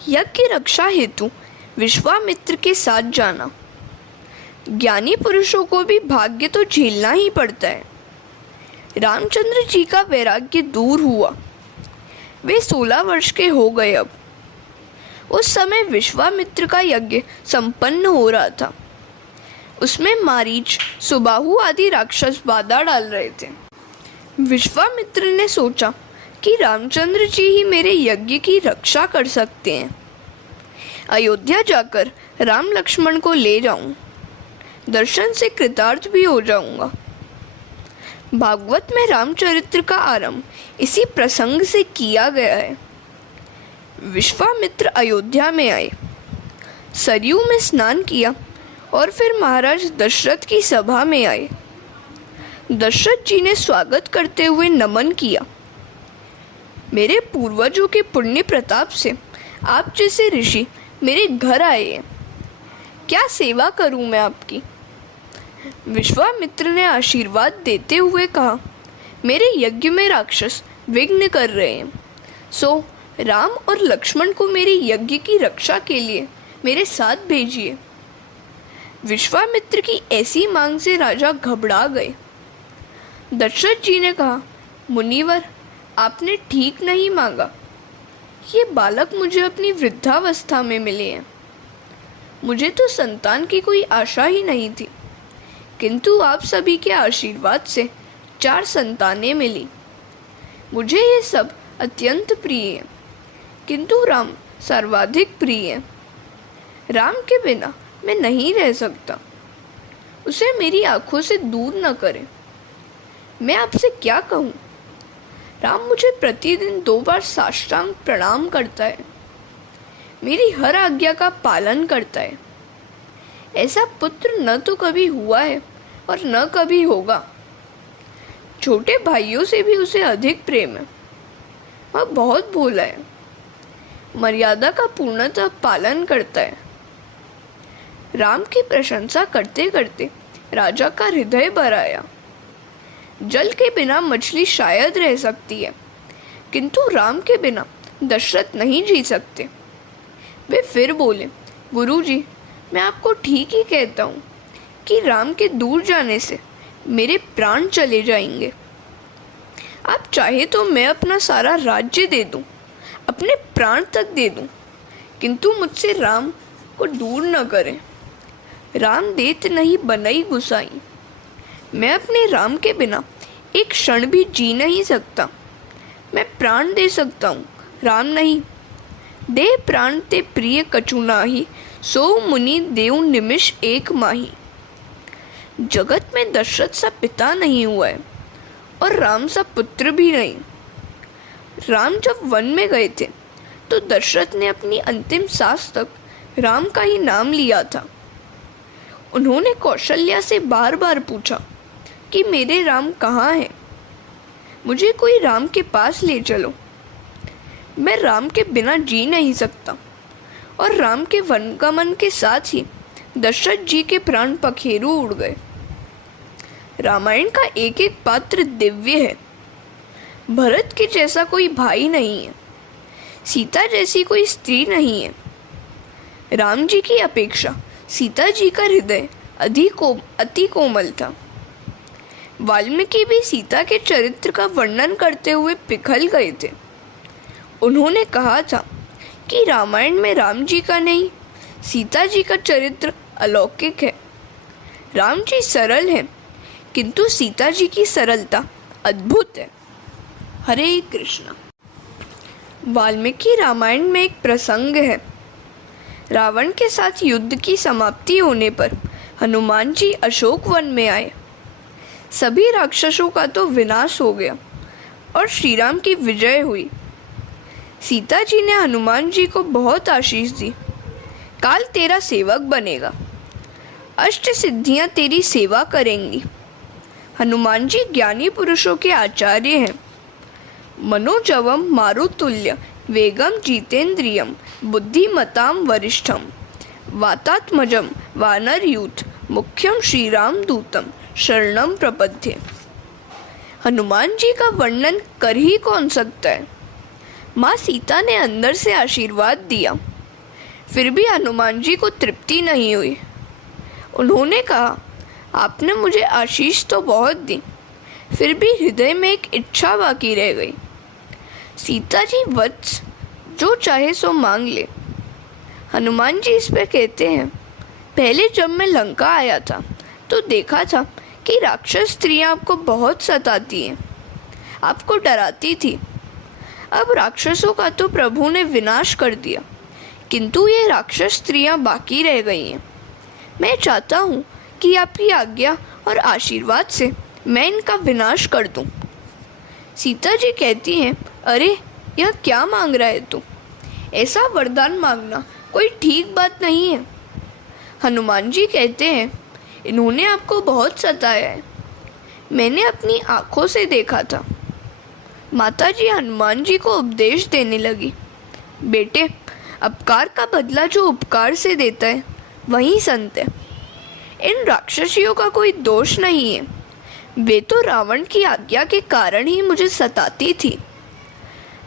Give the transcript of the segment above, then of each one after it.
यज्ञ की रक्षा हेतु विश्वामित्र के साथ जाना। ज्ञानी पुरुषों को भी भाग्य तो झेलना ही पड़ता है। रामचंद्र जी का वैराग्य दूर हुआ। वे 16 वर्ष के हो गए। अब उस समय विश्वामित्र का यज्ञ संपन्न हो रहा था। उसमें मारीच, सुबाहु आदि राक्षस बाधा डाल रहे थे। विश्वामित्र ने सोचा कि रामचंद्र जी ही मेरे यज्ञ की रक्षा कर सकते हैं। अयोध्या जाकर राम लक्ष्मण को ले जाऊं, दर्शन से कृतार्थ भी हो जाऊंगा। भागवत में रामचरित्र का आरंभ इसी प्रसंग से किया गया है। विश्वामित्र अयोध्या में आए, सरयू में स्नान किया और फिर महाराज दशरथ की सभा में आए। दशरथ जी ने स्वागत करते हुए नमन किया। मेरे पूर्वजों के पुण्य प्रताप से आप जैसे ऋषि मेरे घर आए हैं। क्या सेवा करूं मैं आपकी? विश्वामित्र ने आशीर्वाद देते हुए कहा, मेरे यज्ञ में राक्षस विघ्न कर रहे हैं, सो राम और लक्ष्मण को मेरे यज्ञ की रक्षा के लिए मेरे साथ भेजिए। विश्वामित्र की ऐसी मांग से राजा घबरा गए। दशरथ जी ने कहा, मुनिवर, आपने ठीक नहीं मांगा। ये बालक मुझे अपनी वृद्धावस्था में मिले हैं। मुझे तो संतान की कोई आशा ही नहीं थी, किंतु आप सभी के आशीर्वाद से 4 संतानें मिली। मुझे ये सब अत्यंत प्रिय है, किंतु राम सर्वाधिक प्रिय है। राम के बिना मैं नहीं रह सकता। उसे मेरी आंखों से दूर न करें। मैं आपसे क्या कहूँ? राम मुझे प्रतिदिन 2 बार साष्टांग प्रणाम करता है, मेरी हर आज्ञा का पालन करता है। ऐसा पुत्र न तो कभी हुआ है और न कभी होगा। छोटे भाइयों से भी उसे अधिक प्रेम है। वह बहुत भोला है, मर्यादा का पूर्णतः पालन करता है। राम की प्रशंसा करते करते राजा का हृदय भर आया। जल के बिना मछली शायद रह सकती है, किंतु राम के बिना दशरथ नहीं जी सकते। वे फिर बोले, गुरुजी, मैं आपको ठीक ही कहता हूँ कि राम के दूर जाने से मेरे प्राण चले जाएंगे। आप चाहे तो मैं अपना सारा राज्य दे दूँ, अपने प्राण तक दे दूँ, किंतु मुझसे राम को दूर न करें। राम देत नहीं बनई गुसाई। मैं अपने राम के बिना एक क्षण भी जी नहीं सकता। मैं प्राण दे सकता हूँ, राम नहीं। दे प्राण ते प्रिय कछु नाही, सो मुनि देव निमिष एक माही। जगत में दशरथ सा पिता नहीं हुआ है और राम सा पुत्र भी नहीं। राम जब वन में गए थे तो दशरथ ने अपनी अंतिम सांस तक राम का ही नाम लिया था। उन्होंने कौशल्या से बार बार पूछा कि मेरे राम कहाँ हैं? मुझे कोई राम के पास ले चलो। मैं राम के बिना जी नहीं सकता। और राम के वनगमन के साथ ही दशरथ जी के प्राण पखेरु उड़ गए। रामायण का एक एक पात्र दिव्य है। भरत के जैसा कोई भाई नहीं है, सीता जैसी कोई स्त्री नहीं है। राम जी की अपेक्षा सीता जी का हृदय अति कोमल था। वाल्मीकि भी सीता के चरित्र का वर्णन करते हुए पिघल गए थे। उन्होंने कहा था कि रामायण में राम जी का नहीं, सीता जी का चरित्र अलौकिक है। राम जी सरल हैं, किंतु सीता जी की सरलता अद्भुत है। हरे कृष्ण। वाल्मीकि रामायण में एक प्रसंग है। रावण के साथ युद्ध की समाप्ति होने पर हनुमान जी अशोक वन में आए। सभी राक्षसों का तो विनाश हो गया और श्री राम की विजय हुई। सीता जी ने हनुमान जी को बहुत आशीष दी। काल तेरा सेवक बनेगा, अष्ट सिद्धियां तेरी सेवा करेंगी। हनुमान जी ज्ञानी पुरुषों के आचार्य हैं। मनोजवम मारुतुल्य वेगम जितेंद्रियम बुद्धिमताम वरिष्ठम वातात्मजम वानरयूथ मुख्यम श्री राम दूतम शरणम प्रपद्ये। हनुमान जी का वर्णन कर ही कौन सकता है। माँ सीता ने अंदर से आशीर्वाद दिया। फिर भी हनुमान जी को तृप्ति नहीं हुई। उन्होंने कहा, आपने मुझे आशीष तो बहुत दी, फिर भी हृदय में एक इच्छा बाकी रह गई। सीता जी वत्स, जो चाहे सो मांग ले। हनुमान जी इस पर कहते हैं, पहले जब मैं लंका आया था तो देखा था कि राक्षस स्त्रियां आपको बहुत सताती हैं, आपको डराती थी। अब राक्षसों का तो प्रभु ने विनाश कर दिया, किंतु ये राक्षस स्त्रियां बाकी रह गई हैं। मैं चाहता हूँ कि आपकी आज्ञा और आशीर्वाद से मैं इनका विनाश कर दूँ। सीता जी कहती हैं, अरे यह क्या मांग रहा है तू? ऐसा वरदान मांगना कोई ठीक बात नहीं है। हनुमान जी कहते हैं, इन्होंने आपको बहुत सताया है, मैंने अपनी आँखों से देखा था। माता जी हनुमान जी को उपदेश देने लगी, बेटे, अपकार का बदला जो उपकार से देता है वही संत है। इन राक्षसियों का कोई दोष नहीं है, वे तो रावण की आज्ञा के कारण ही मुझे सताती थी।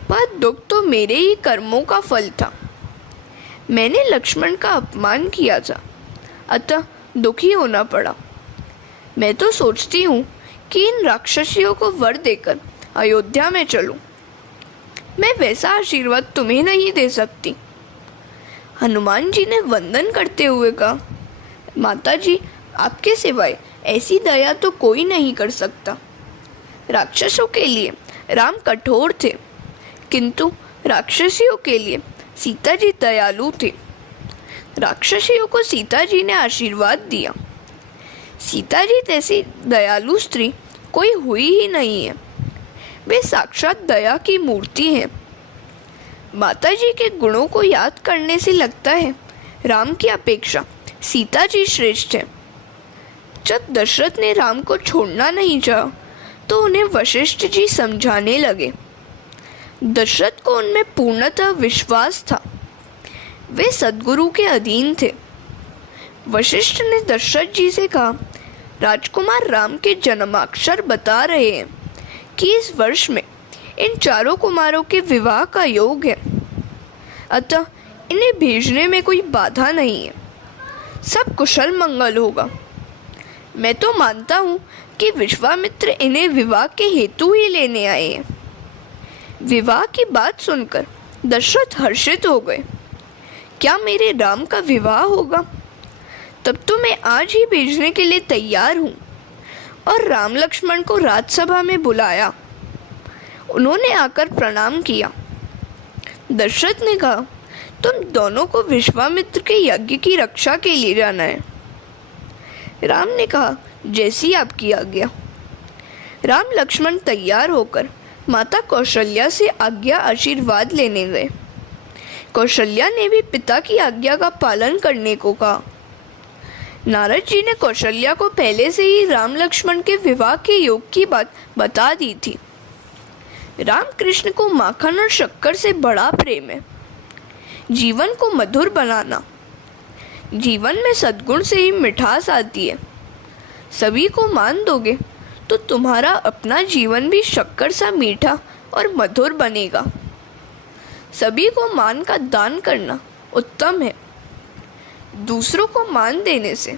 वह दुख तो मेरे ही कर्मों का फल था। मैंने लक्ष्मण का अपमान किया था, अतः दुखी होना पड़ा। मैं तो सोचती हूँ कि इन राक्षसियों को वर देकर अयोध्या में चलूं। मैं वैसा आशीर्वाद तुम्हें नहीं दे सकती। हनुमान जी ने वंदन करते हुए कहा, माता जी, आपके सिवाय ऐसी दया तो कोई नहीं कर सकता। राक्षसों के लिए राम कठोर थे, किंतु राक्षसियों के लिए सीता जी दयालु थे। राक्षसियों को सीता जी ने आशीर्वाद दिया। सीता जी जैसी दयालु स्त्री कोई हुई ही नहीं है, वे साक्षात दया की मूर्ति हैं। माता जी के गुणों को याद करने से लगता है राम की अपेक्षा सीता जी श्रेष्ठ है। जब दशरथ ने राम को छोड़ना नहीं चाहा तो उन्हें वशिष्ठ जी समझाने लगे। दशरथ को उनमें पूर्णतः विश्वास था, वे सद्गुरु के अधीन थे। वशिष्ठ ने दशरथ जी से कहा, राजकुमार राम के जन्माक्षर बता रहे हैं कि इस वर्ष में इन चारों कुमारों के विवाह का योग है, अतः इन्हें भेजने में कोई बाधा नहीं है, सब कुशल मंगल होगा। मैं तो मानता हूँ कि विश्वामित्र इन्हें विवाह के हेतु ही लेने आए हैं। विवाह की बात सुनकर दशरथ हर्षित हो गए। क्या मेरे राम का विवाह होगा? तब तो मैं आज ही भेजने के लिए तैयार हूँ। और राम लक्ष्मण को राजसभा में बुलाया। उन्होंने आकर प्रणाम किया। दशरथ ने कहा, तुम दोनों को विश्वामित्र के यज्ञ की रक्षा के लिए जाना है। राम ने कहा, जैसी आपकी आज्ञा। राम लक्ष्मण तैयार होकर माता कौशल्या से आज्ञा आशीर्वाद लेने गए। कौशल्या ने भी पिता की आज्ञा का पालन करने को कहा। नारद जी ने कौशल्या को पहले से ही राम लक्ष्मण के विवाह के योग की बात बता दी थी। राम कृष्ण को माखन और शक्कर से बड़ा प्रेम है। जीवन को मधुर बनाना, जीवन में सद्गुण से ही मिठास आती है। सभी को मान दोगे तो तुम्हारा अपना जीवन भी शक्कर सा मीठा और मधुर बनेगा। सभी को मान का दान करना उत्तम है। दूसरों को मान देने से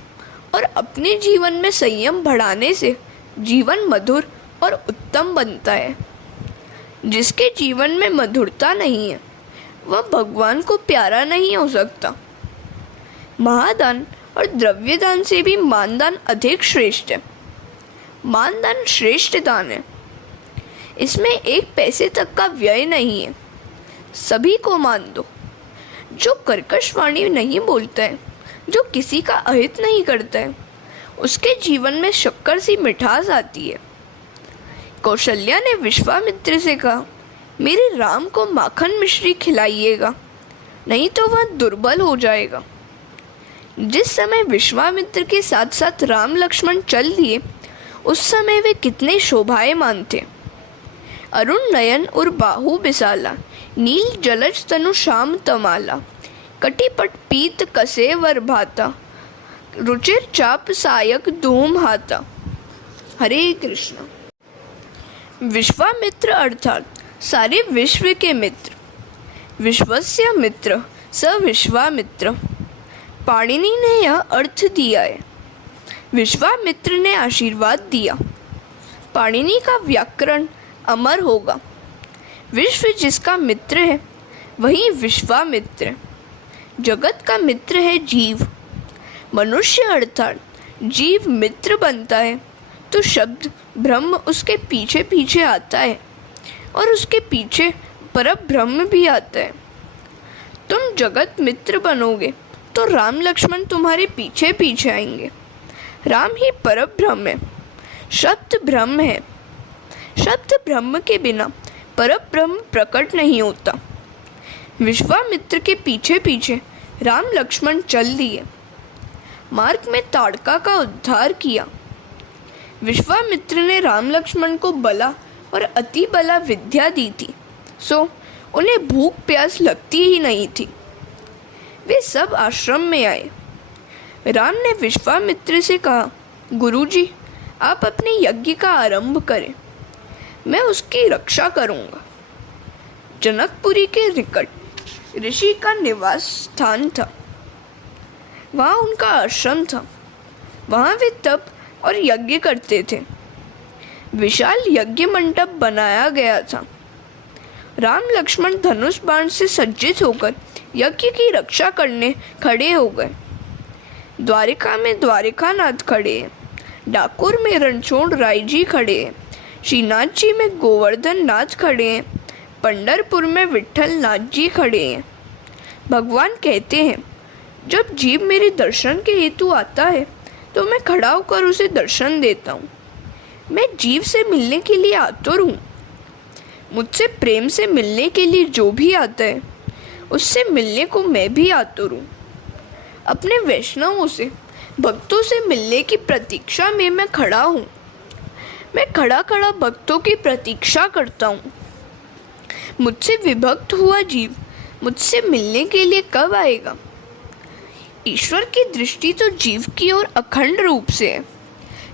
और अपने जीवन में संयम बढ़ाने से जीवन मधुर और उत्तम बनता है। जिसके जीवन में मधुरता नहीं है वह भगवान को प्यारा नहीं हो सकता। महादान और द्रव्यदान से भी मानदान अधिक श्रेष्ठ है। मानदान श्रेष्ठ दान है, इसमें एक पैसे तक का व्यय नहीं है। सभी को मान दो। जो कर्कश वाणी नहीं बोलता है, जो किसी का अहित नहीं करता है, उसके जीवन में शक्कर सी मिठास आती है। कौशल्या ने विश्वामित्र से कहा, मेरे राम को माखन मिश्री खिलाइएगा, नहीं तो वह दुर्बल हो जाएगा। जिस समय विश्वामित्र के साथ साथ राम लक्ष्मण चल दिए उस समय वे कितने शोभायमान थे। अरुण नयन और बाहु बिसाला, नील जलज तनु श्याम तमाला, कटिपट पीत कसे वर भाता, रुचिर चाप सायक धूम हाता। हरे कृष्ण। विश्वामित्र अर्थात सारे विश्व के मित्र। विश्वस्य मित्र स विश्वामित्र। पाणिनि ने यह अर्थ दिया है। विश्वामित्र ने आशीर्वाद दिया। पाणिनि का व्याकरण अमर होगा। विश्व जिसका मित्र है वही विश्वामित्र। जगत का मित्र है जीव। मनुष्य अर्थात जीव मित्र बनता है तो शब्द ब्रह्म उसके पीछे पीछे आता है और उसके पीछे परब्रह्म भी आता है। तुम जगत मित्र बनोगे तो राम लक्ष्मण तुम्हारे पीछे पीछे आएंगे। राम ही परब्रह्म है, शब्द ब्रह्म है। शब्द ब्रह्म के बिना परब्रह्म प्रकट नहीं होता। विश्वामित्र के पीछे पीछे राम लक्ष्मण चल दिए। मार्ग में ताड़का का उद्धार किया। विश्वामित्र ने राम लक्ष्मण को बला और अति बला विद्या दी थी, सो उन्हें भूख प्यास लगती ही नहीं थी। वे सब आश्रम में आए। राम ने विश्वामित्र से कहा, गुरुजी, आप अपने यज्ञ का आरंभ करें, मैं उसकी रक्षा करूंगा। जनकपुरी के निकट ऋषि का निवास स्थान था। वहाँ उनका आश्रम था। वहाँ वे तप और यज्ञ करते थे। विशाल यज्ञ मंडप बनाया गया था। राम लक्ष्मण धनुष बाण से सज्जित होकर यज्ञ की रक्षा करने खड़े हो गए। द्वारिका में द्वारिकानाथ खड़े हैं। डाकोर में रणछोड़ राय जी खड़े हैं। श्रीनाथ जी में गोवर्धन नाथ खड़े हैं। पंढरपुर में विट्ठल नाथ जी खड़े हैं। भगवान कहते हैं, जब जीव मेरे दर्शन के हेतु आता है तो मैं खड़ा होकर उसे दर्शन देता हूँ। मैं जीव से मिलने के लिए आतुर हूँ। मुझसे प्रेम से मिलने के लिए जो भी आता है उससे मिलने को मैं भी आतुर हूँ। अपने वैष्णवों से, भक्तों से मिलने की प्रतीक्षा में मैं खड़ा हूँ। मैं खड़ा खड़ा भक्तों की प्रतीक्षा करता हूँ। मुझसे विभक्त हुआ जीव मुझसे मिलने के लिए कब आएगा? ईश्वर की दृष्टि तो जीव की ओर अखंड रूप से है,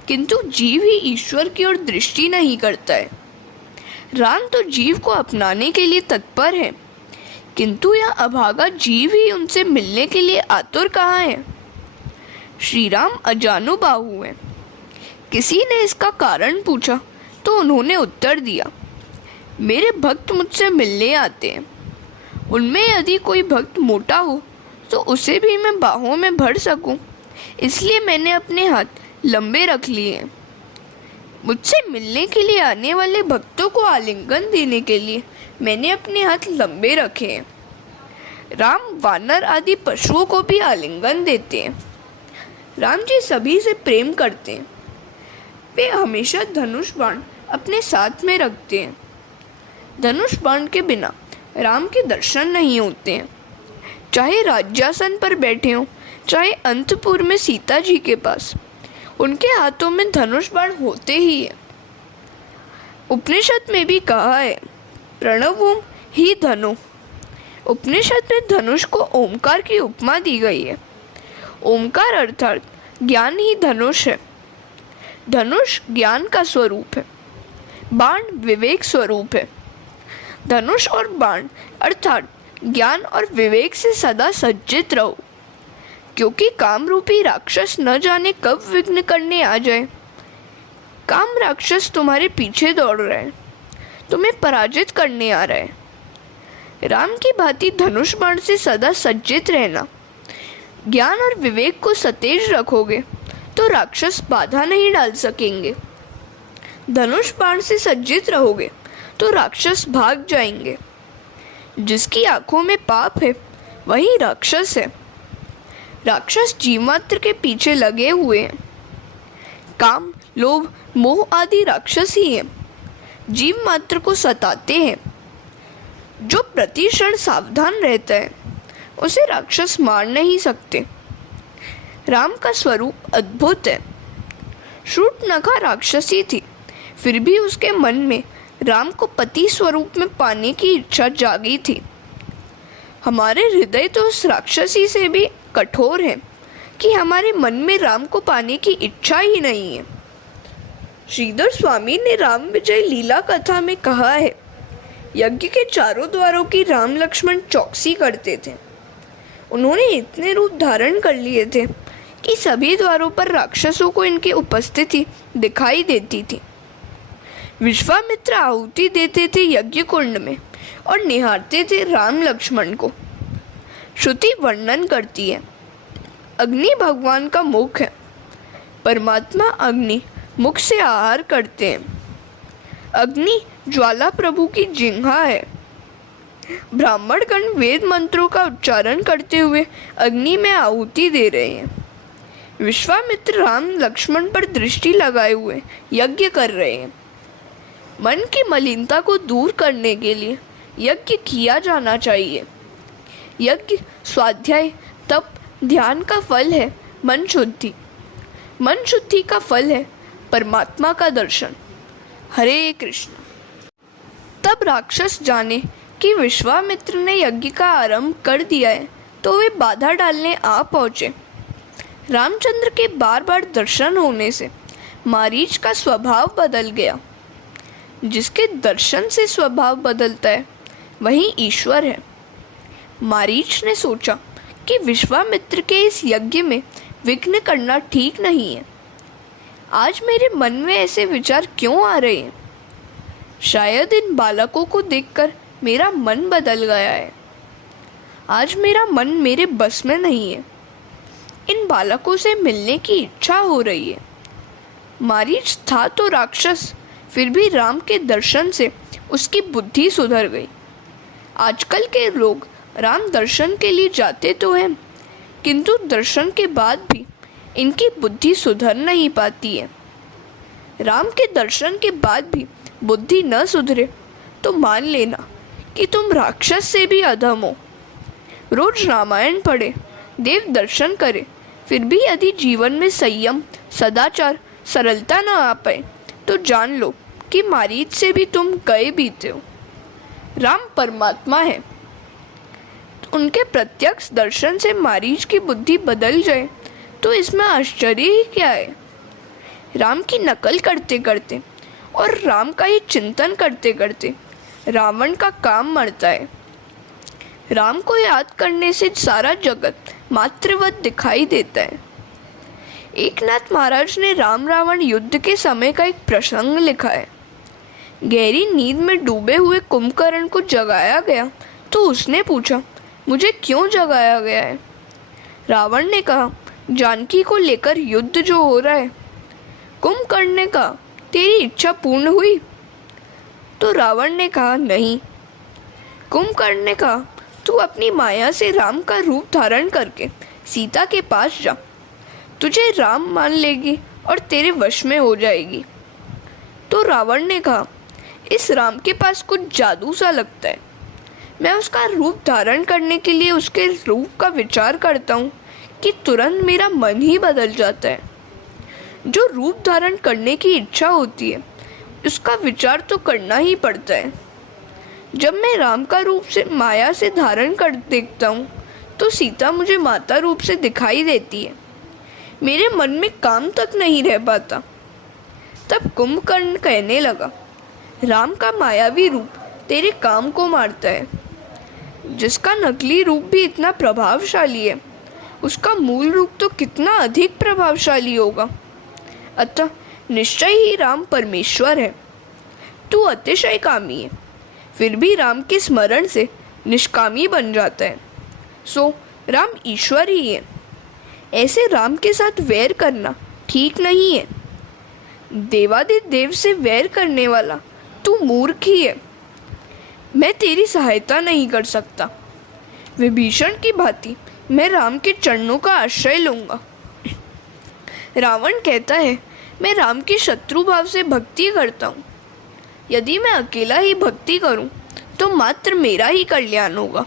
किंतु जीव ही ईश्वर की ओर दृष्टि नहीं करता है। राम तो जीव को अपनाने के लिए तत्पर है, किंतु यह अभागा जीव ही उनसे मिलने के लिए आतुर कहाँ है? श्री राम अजानुबाहु हैं। किसी ने इसका कारण पूछा तो उन्होंने उत्तर दिया, मेरे भक्त मुझसे मिलने आते हैं। उनमें यदि कोई भक्त मोटा हो तो उसे भी मैं बाहों में भर सकूं, इसलिए मैंने अपने हाथ लंबे रख लिए हैं। मुझसे मिलने के लिए आने वाले भक्तों को आलिंगन देने के लिए मैंने अपने हाथ लंबे रखे हैं। राम वानर आदि पशुओं को भी आलिंगन देते हैं। राम जी सभी से प्रेम करते हैं। वे हमेशा धनुष बाण अपने साथ में रखते हैं। धनुष बाण के बिना राम के दर्शन नहीं होते हैं। चाहे राज्यासन पर बैठे हों, चाहे अंतपुर में सीता जी के पास, उनके हाथों में धनुष बाण होते ही है। उपनिषद में भी कहा है, प्रणवोम ही धनु। उपनिषद में धनुष को ओमकार की उपमा दी गई है। ओमकार अर्थात ज्ञान ही धनुष है। धनुष ज्ञान का स्वरूप है। बाण विवेक स्वरूप है। धनुष और बाण अर्थात ज्ञान और विवेक से सदा सज्जित रहो, क्योंकि काम रूपी राक्षस न जाने कब विघ्न करने आ जाए। काम राक्षस तुम्हारे पीछे दौड़ रहा है, तुम्हें पराजित करने आ रहा है। राम की भांति धनुष बाण से सदा सज्जित रहना। ज्ञान और विवेक को सतेज रखोगे तो राक्षस बाधा नहीं डाल सकेंगे। धनुष बाण से सज्जित रहोगे तो राक्षस भाग जाएंगे। जिसकी आंखों में पाप है वही राक्षस है। राक्षस जीवमात्र के पीछे लगे हुए हैं। काम, लोभ, मोह आदि राक्षस ही हैं। जीव मात्र को सताते हैं। जो प्रति क्षण सावधान रहता है उसे राक्षस मार नहीं सकते। राम का स्वरूप अद्भुत है। शूर्पणखा राक्षसी थी, फिर भी उसके मन में राम को पति स्वरूप में पाने की इच्छा जागी थी। हमारे हृदय तो उस राक्षसी से भी कठोर है कि हमारे मन में राम को पाने की इच्छा ही नहीं है। श्रीधर स्वामी ने राम विजय लीला कथा में कहा है, यज्ञ के चारों द्वारों की राम लक्ष्मण चौकसी करते थे। उन्होंने इतने रूप धारण कर लिए थे कि सभी द्वारों पर राक्षसों को इनकी उपस्थिति दिखाई देती थी। विश्वामित्र आहुति देते थे यज्ञ कुंड में और निहारते थे राम लक्ष्मण को। श्रुति वर्णन करती है, अग्नि भगवान का मुख है, परमात्मा अग्नि मुख से आहार करते हैं। अग्नि ज्वाला प्रभु की जिह्वा है। ब्राह्मण गण वेद मंत्रों का उच्चारण करते हुए अग्नि में आहुति दे रहे हैं। विश्वामित्र राम लक्ष्मण पर दृष्टि लगाए हुए यज्ञ कर रहे हैं। मन की मलिनता को दूर करने के लिए यज्ञ किया जाना चाहिए। यज्ञ, स्वाध्याय, तप, ध्यान का फल है मन शुद्धि। मन शुद्धि का फल है परमात्मा का दर्शन। हरे कृष्ण। तब राक्षस जाने कि विश्वामित्र ने यज्ञ का आरंभ कर दिया है तो वे बाधा डालने आ पहुँचे। रामचंद्र के बार बार दर्शन होने से मारीच का स्वभाव बदल गया। जिसके दर्शन से स्वभाव बदलता है वही ईश्वर है। मारीच ने सोचा कि विश्वामित्र के इस यज्ञ में विघ्न करना ठीक नहीं है। आज मेरे मन में ऐसे विचार क्यों आ रहे हैं? शायद इन बालकों को देखकर मेरा मन बदल गया है। आज मेरा मन मेरे बस में नहीं है। इन बालकों से मिलने की इच्छा हो रही है। मारीच था तो राक्षस, फिर भी राम के दर्शन से उसकी बुद्धि सुधर गई। आजकल के लोग राम दर्शन के लिए जाते तो हैं, किंतु दर्शन के बाद भी इनकी बुद्धि सुधर नहीं पाती है। राम के दर्शन के बाद भी बुद्धि न सुधरे तो मान लेना कि तुम राक्षस से भी अधम हो। रोज रामायण पढ़े, देव दर्शन करे, फिर भी यदि जीवन में संयम, सदाचार, सरलता न आ पाए तो जान लो कि मारीच से भी तुम गए बीते हो। राम परमात्मा है। उनके प्रत्यक्ष दर्शन से मारीच की बुद्धि बदल जाए तो इसमें आश्चर्य ही क्या है? राम की नकल करते करते और राम का ही चिंतन करते करते रावण का काम मरता है। राम को याद करने से सारा जगत मात्रवत दिखाई देता है। एकनाथ महाराज ने राम रावण युद्ध के समय का एक प्रसंग लिखा है। गहरी नींद में डूबे हुए कुंभकर्ण को जगाया गया तो उसने पूछा, मुझे क्यों जगाया गया है? रावण ने कहा, जानकी को लेकर युद्ध जो हो रहा है। कुंभकर्ण ने कहा, तेरी इच्छा पूर्ण हुई? तो रावण ने कहा, नहीं। कुंभकर्ण ने कहा, तू अपनी माया से राम का रूप धारण करके सीता के पास जा, तुझे राम मान लेगी और तेरे वश में हो जाएगी। तो रावण ने कहा, इस राम के पास कुछ जादू सा लगता है। मैं उसका रूप धारण करने के लिए उसके रूप का विचार करता हूँ कि तुरंत मेरा मन ही बदल जाता है। जो रूप धारण करने की इच्छा होती है उसका विचार तो करना ही पड़ता है। जब मैं राम का रूप से माया से धारण कर देखता हूँ तो सीता मुझे माता रूप से दिखाई देती है। मेरे मन में काम तक नहीं रह पाता। तब कुंभकर्ण कहने लगा, राम का मायावी रूप तेरे काम को मारता है। जिसका नकली रूप भी इतना प्रभावशाली है उसका मूल रूप तो कितना अधिक प्रभावशाली होगा। अतः निश्चय ही राम परमेश्वर है। तू अतिशय कामी है, फिर भी राम के स्मरण से निष्कामी बन जाता है। सो राम ईश्वर ही है। ऐसे राम के साथ वैर करना ठीक नहीं है। देवादिदेव से वैर करने वाला तू मूर्ख ही है। मैं तेरी सहायता नहीं कर सकता। विभीषण की भांति मैं राम के चरणों का आश्रय लूँगा। रावण कहता है, मैं राम की शत्रु भाव से भक्ति करता हूँ। यदि मैं अकेला ही भक्ति करूँ तो मात्र मेरा ही कल्याण होगा,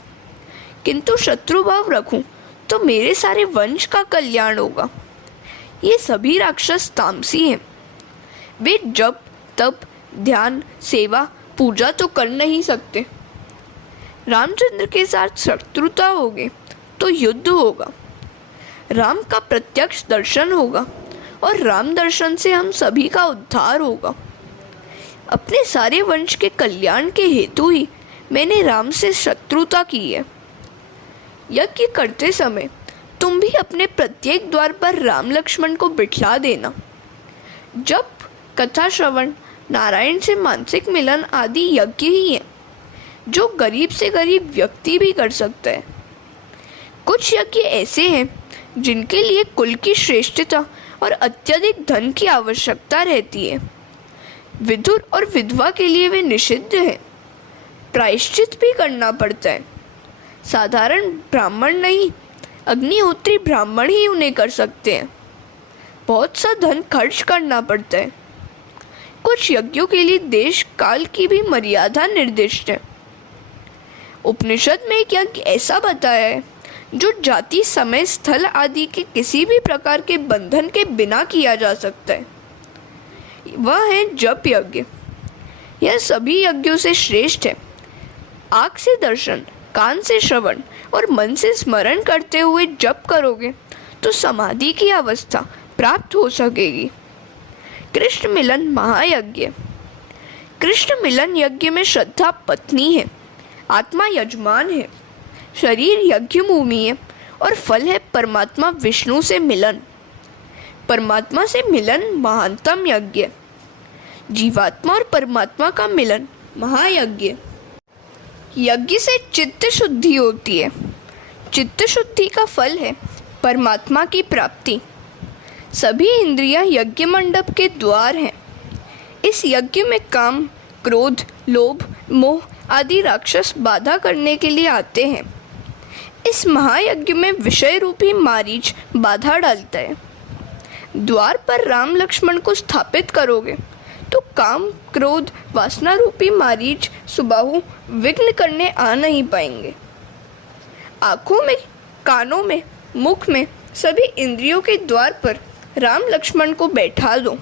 किंतु शत्रु भाव रखूँ तो मेरे सारे वंश का कल्याण होगा। ये सभी राक्षस तामसी हैं। वे जप, तप, ध्यान, सेवा, पूजा तो कर नहीं सकते। रामचंद्र के साथ शत्रुता होगी तो युद्ध होगा। राम का प्रत्यक्ष दर्शन होगा और राम दर्शन से हम सभी का उद्धार होगा। अपने सारे वंश के कल्याण के हेतु ही मैंने राम से शत्रुता की है। यज्ञ करते समय तुम भी अपने प्रत्येक द्वार पर राम लक्ष्मण को बिठला देना। जब कथा श्रवण, नारायण से मानसिक मिलन आदि यज्ञ ही है जो गरीब से गरीब व्यक्ति भी कर सकता है। कुछ यज्ञ ऐसे हैं जिनके लिए कुल की श्रेष्ठता और अत्यधिक धन की आवश्यकता रहती है। विधुर और विधवा के लिए वे निषिद्ध है, प्रायश्चित भी करना पड़ता है। साधारण ब्राह्मण नहीं, अग्निहोत्री ब्राह्मण ही उन्हें कर सकते हैं। बहुत सा धन खर्च करना पड़ता है। कुछ यज्ञों के लिए देश काल की भी मर्यादा निर्दिष्ट है। उपनिषद में एक यज्ञ ऐसा बताया है जो जाति, समय, स्थल आदि के किसी भी प्रकार के बंधन के बिना किया जा सकता है। वह है जप यज्ञ। यह सभी यज्ञों से श्रेष्ठ है। आँख से दर्शन, कान से श्रवण और मन से स्मरण करते हुए जप करोगे तो समाधि की अवस्था प्राप्त हो सकेगी। कृष्ण मिलन महायज्ञ। कृष्ण मिलन यज्ञ में श्रद्धा पत्नी है, आत्मा यजमान है, शरीर यज्ञ भूमि है और फल है परमात्मा विष्णु से मिलन। परमात्मा से मिलन महानतम यज्ञ। जीवात्मा और परमात्मा का मिलन महायज्ञ। यज्ञ से चित्त शुद्धि होती है। चित्त शुद्धि का फल है परमात्मा की प्राप्ति। सभी इंद्रियां यज्ञ मंडप के द्वार हैं। इस यज्ञ में काम, क्रोध, लोभ, मोह आदि राक्षस बाधा करने के लिए आते हैं। इस महायज्ञ में विषय रूपी मारीच बाधा डालता है। द्वार पर राम लक्ष्मण को स्थापित करोगे तो काम, क्रोध, वासना रूपी मारीच सुबाहु विघ्न करने आ नहीं पाएंगे। आँखों में, कानों में, मुख में, सभी इंद्रियों के द्वार पर राम लक्ष्मण को बैठा दो।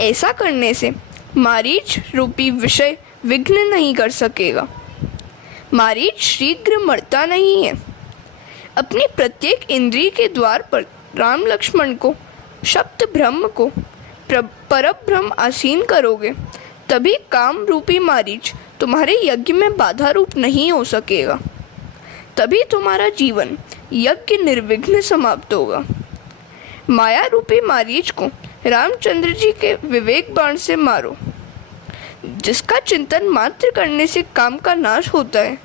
ऐसा करने से मारीच रूपी विषय विघ्न नहीं कर सकेगा। मारीच शीघ्र मरता नहीं है। अपनी प्रत्येक इंद्रिय के द्वार पर राम लक्ष्मण को, शब्द ब्रह्म को परब्रह्म आसीन करोगे तभी काम रूपी मारीच तुम्हारे यज्ञ में बाधा रूप नहीं हो सकेगा। तभी तुम्हारा जीवन यज्ञ निर्विघ्न समाप्त होगा। माया रूपी मारीच को रामचंद्र जी के विवेक बाण से मारो। जिसका चिंतन मात्र करने से काम का नाश होता है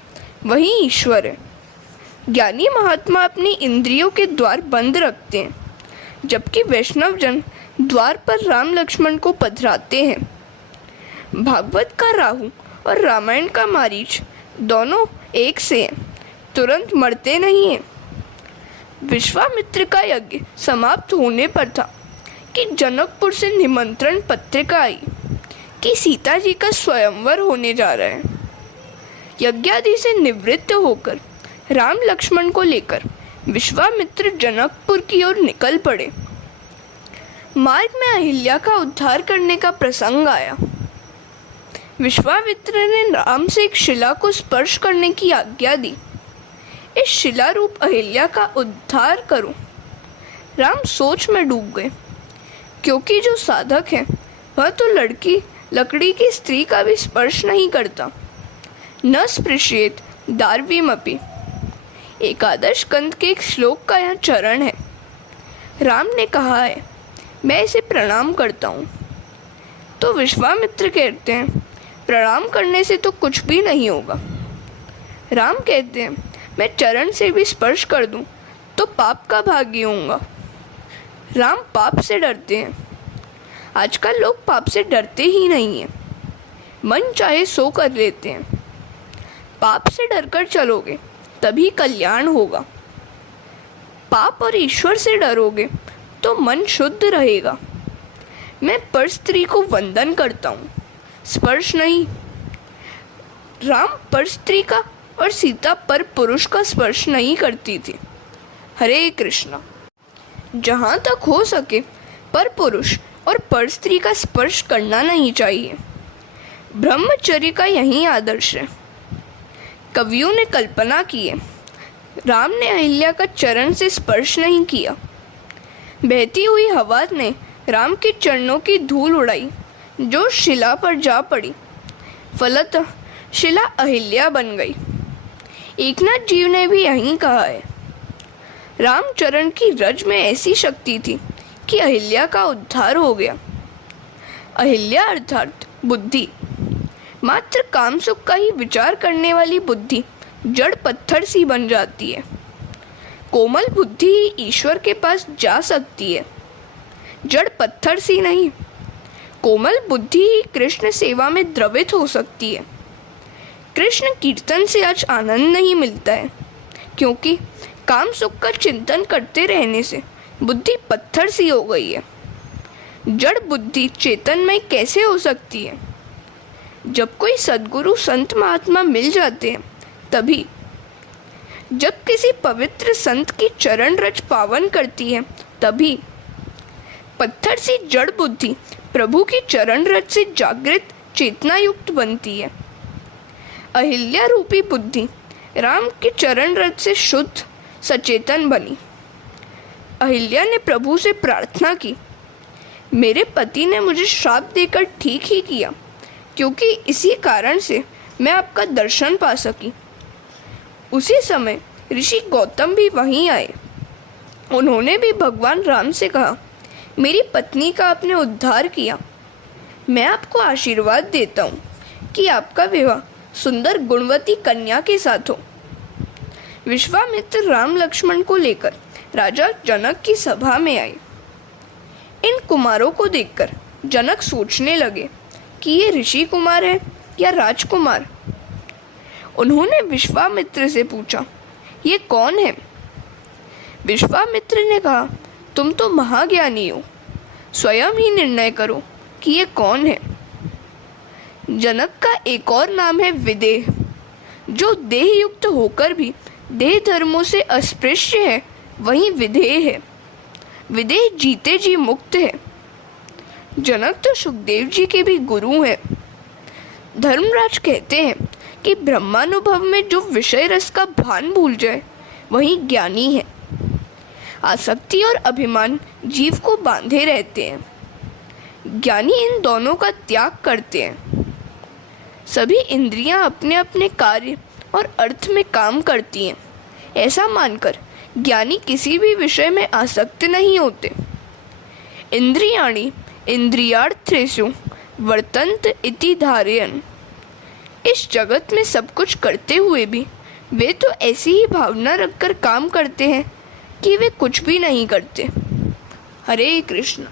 वही ईश्वर है। ज्ञानी महात्मा अपनी इंद्रियों के द्वार बंद रखते हैं, जबकि वैष्णव जन द्वार पर राम लक्ष्मण को पधराते हैं। भागवत का राहु और रामायण का मारीच दोनों एक से हैं, तुरंत मरते नहीं हैं। विश्वामित्र का यज्ञ समाप्त होने पर था कि जनकपुर से निमंत्रण पत्रिका आई कि सीता जी का स्वयंवर होने जा रहा है। यज्ञादि से निवृत्त होकर राम लक्ष्मण को लेकर विश्वामित्र जनकपुर की ओर निकल पड़े। मार्ग में अहिल्या का उद्धार करने का प्रसंग आया। विश्वामित्र ने राम से एक शिला को स्पर्श करने की आज्ञा दी। इस शिला रूप अहिल्या का उद्धार करो। राम सोच में डूब गए, क्योंकि जो साधक है वह तो लकड़ी की स्त्री का भी स्पर्श नहीं करता। न स्पृशेत दार्वीमपि, एकादश स्कंद के एक श्लोक का यह चरण है। राम ने कहा है मैं इसे प्रणाम करता हूँ, तो विश्वामित्र कहते हैं प्रणाम करने से तो कुछ भी नहीं होगा। राम कहते हैं मैं चरण से भी स्पर्श कर दूं तो पाप का भागी होऊंगा। राम पाप से डरते हैं। आजकल लोग पाप से डरते ही नहीं हैं, मन चाहे सो कर लेते हैं। पाप से डरकर चलोगे तभी कल्याण होगा। पाप और ईश्वर से डरोगे तो मन शुद्ध रहेगा। मैं पर स्त्री को वंदन करता हूँ, स्पर्श नहीं। राम पर स्त्री का और सीता पर पुरुष का स्पर्श नहीं करती थी। हरे कृष्णा। जहाँ तक हो सके पर पुरुष और पर स्त्री का स्पर्श करना नहीं चाहिए। ब्रह्मचर्य का यही आदर्श है। कवियों ने कल्पना की है, राम ने अहिल्या का चरण से स्पर्श नहीं किया। बहती हुई हवा ने राम के चरणों की धूल उड़ाई जो शिला पर जा पड़ी। फलतः शिला अहिल्या बन गई। एकनाथ जी ने भी यही कहा है। रामचरण की रज में ऐसी शक्ति थी कि अहिल्या का उद्धार हो गया। अहिल्या अर्थात बुद्धि। मात्र काम सुख का ही विचार करने वाली बुद्धि जड़ पत्थर सी बन जाती है। कोमल बुद्धि ही ईश्वर के पास जा सकती है, जड़ पत्थर सी नहीं। कोमल बुद्धि ही कृष्ण सेवा में द्रवित हो सकती है। कृष्ण कीर्तन से आज आनंद नहीं मिलता है, क्योंकि काम सुख का चिंतन करते रहने से बुद्धि पत्थर सी हो गई है। जड़ बुद्धि चेतनमय कैसे हो सकती है? जब कोई सद्गुरु संत महात्मा मिल जाते हैं तभी। जब किसी पवित्र संत की चरण रज पावन करती है तभी। पत्थर सी जड़ बुद्धि प्रभु की चरण रज से जागृत चेतना युक्त बनती है। अहिल्या रूपी बुद्धि राम के चरण रज से शुद्ध सचेतन बनी। अहिल्या ने प्रभु से प्रार्थना की, मेरे पति ने मुझे श्राप देकर ठीक ही किया, क्योंकि इसी कारण से मैं आपका दर्शन पा सकी। उसी समय ऋषि गौतम भी वहीं आए। उन्होंने भी भगवान राम से कहा, मेरी पत्नी का आपने उद्धार किया। मैं आपको आशीर्वाद देता हूँ कि आपका विवाह सुंदर गुणवती कन्या के साथ हो। विश्वामित्र राम लक्ष्मण को लेकर राजा जनक की सभा में आए। इन कुमारों को देखकर जनक सोचने लगे कि ये ऋषि कुमार है या राजकुमार। उन्होंने विश्वामित्र से पूछा, ये कौन है? विश्वामित्र ने कहा, तुम तो महाज्ञानी हो, स्वयं ही निर्णय करो कि ये कौन है। जनक का एक और नाम है विदेह, जो देह युक्त होकर भी देह धर्मों से अस्पृश्य है, वही विदेह है। विदेह जीते जी मुक्त है। जनक तो सुखदेव जी के भी गुरु हैं। धर्मराज कहते हैं कि ब्रह्मानुभव में जो विषय रस का भान भूल जाए वही ज्ञानी है। आसक्ति और अभिमान जीव को बांधे रहते हैं। ज्ञानी इन दोनों का त्याग करते हैं। सभी इंद्रियां अपने अपने कार्य और अर्थ में काम करती हैं, ऐसा मानकर ज्ञानी किसी भी विषय में आसक्त नहीं होते। इंद्रियाणि इंद्रियार्थेषु वर्तन्त इति धारयन्। इस जगत में सब कुछ करते हुए भी वे तो ऐसी ही भावना रखकर काम करते हैं कि वे कुछ भी नहीं करते। हरे कृष्ण।